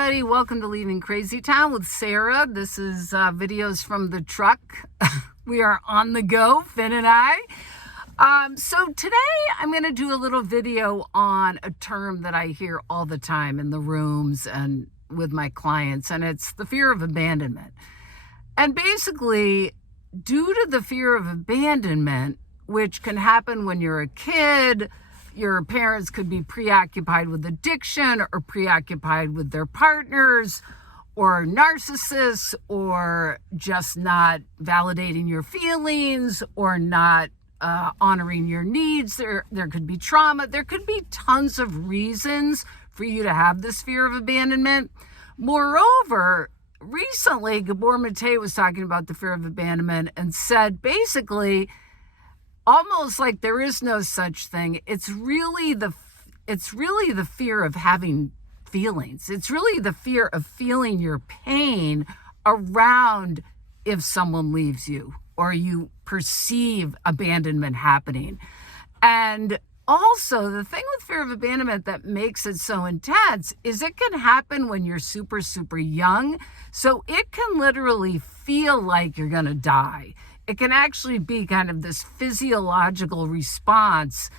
everybody. Welcome to Leaving CrazyTown with Sarah. This is videos from the truck. We are on the go, Finn and I. So today I'm going to do a little video on a term that I hear all the time in the rooms and with my clients, and it's the fear of abandonment. And basically, due to the fear of abandonment, which can happen when you're a kid, your parents could be preoccupied with addiction or preoccupied with their partners or narcissists or just not validating your feelings or not honoring your needs. There could be trauma. There could be tons of reasons for you to have this fear of abandonment. Moreover, recently, Gabor Mate was talking about the fear of abandonment and said basically, almost like there is no such thing. It's really the fear of having feelings. It's really the fear of feeling your pain around if someone leaves you or you perceive abandonment happening. And also, the thing with fear of abandonment that makes it so intense is it can happen when you're super, super young. So it can literally feel like you're going to die. It can actually be kind of this physiological response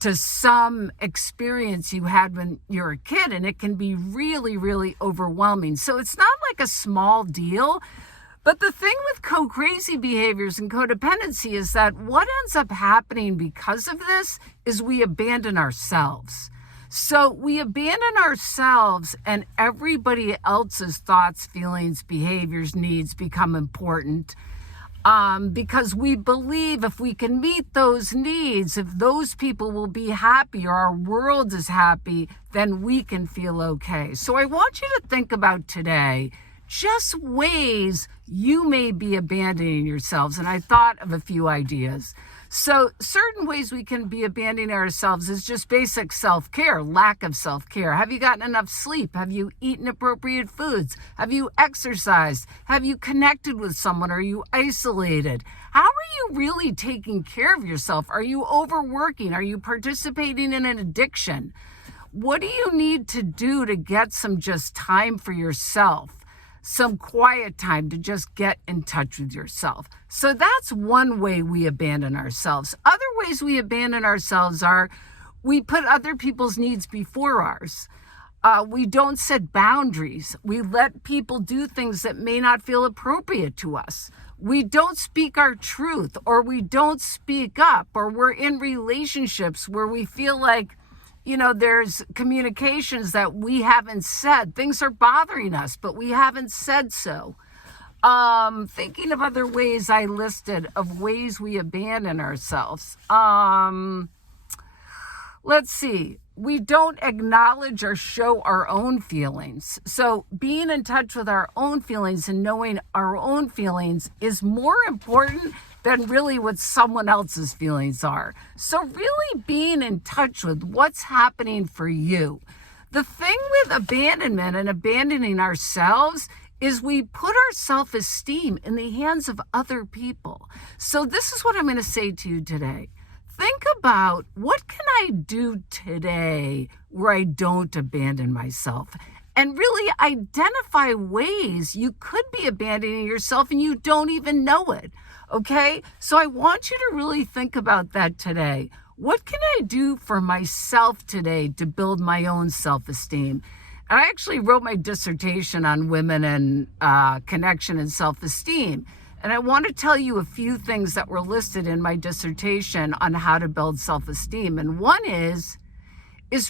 to some experience you had when you're a kid, and it can be really, really overwhelming. So it's not like a small deal. But the thing with co-crazy behaviors and codependency is that what ends up happening because of this is we abandon ourselves. So we abandon ourselves, and everybody else's thoughts, feelings, behaviors, needs become important. Because we believe if we can meet those needs, if those people will be happy or our world is happy, then we can feel okay. So I want you to think about today just ways you may be abandoning yourselves. And I thought of a few ideas. So certain ways we can be abandoning ourselves is just basic self-care, lack of self-care. Have you gotten enough sleep? Have you eaten appropriate foods? Have you exercised? Have you connected with someone? Are you isolated? How are you really taking care of yourself? Are you overworking? Are you participating in an addiction? What do you need to do to get some just time for yourself? Some quiet time to just get in touch with yourself. So that's one way we abandon ourselves. Other ways we abandon ourselves are we put other people's needs before ours. We don't set boundaries. We let people do things that may not feel appropriate to us. We don't speak our truth, or we don't speak up, or we're in relationships where we feel like, there's communications that we haven't said. Things are bothering us, but we haven't said so. Thinking of other ways I listed of ways we abandon ourselves. Let's see. We don't acknowledge or show our own feelings. So being in touch with our own feelings and knowing our own feelings is more important than really what someone else's feelings are. So really being in touch with what's happening for you. The thing with abandonment and abandoning ourselves is we put our self-esteem in the hands of other people. So this is what I'm going to say to you today. Think about, what can I do today where I don't abandon myself? And really identify ways you could be abandoning yourself and you don't even know it. Okay? So I want you to really think about that today. What can I do for myself today to build my own self-esteem? And I actually wrote my dissertation on women and connection and self-esteem. And I want to tell you a few things that were listed in my dissertation on how to build self-esteem. And one is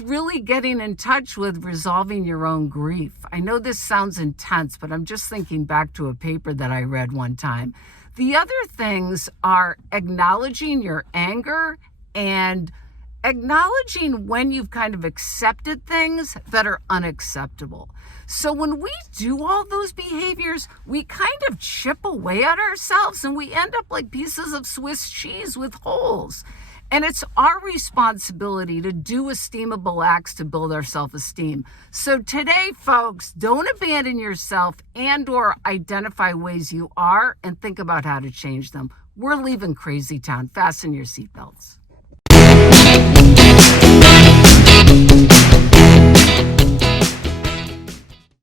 really getting in touch with resolving your own grief. I know this sounds intense, but I'm just thinking back to a paper that I read one time. The other things are acknowledging your anger and acknowledging when you've kind of accepted things that are unacceptable. So when we do all those behaviors, we kind of chip away at ourselves and we end up like pieces of Swiss cheese with holes. And it's our responsibility to do esteemable acts to build our self-esteem. So today, folks, don't abandon yourself and/or identify ways you are and think about how to change them. We're leaving CrazyTown. Fasten your seatbelts.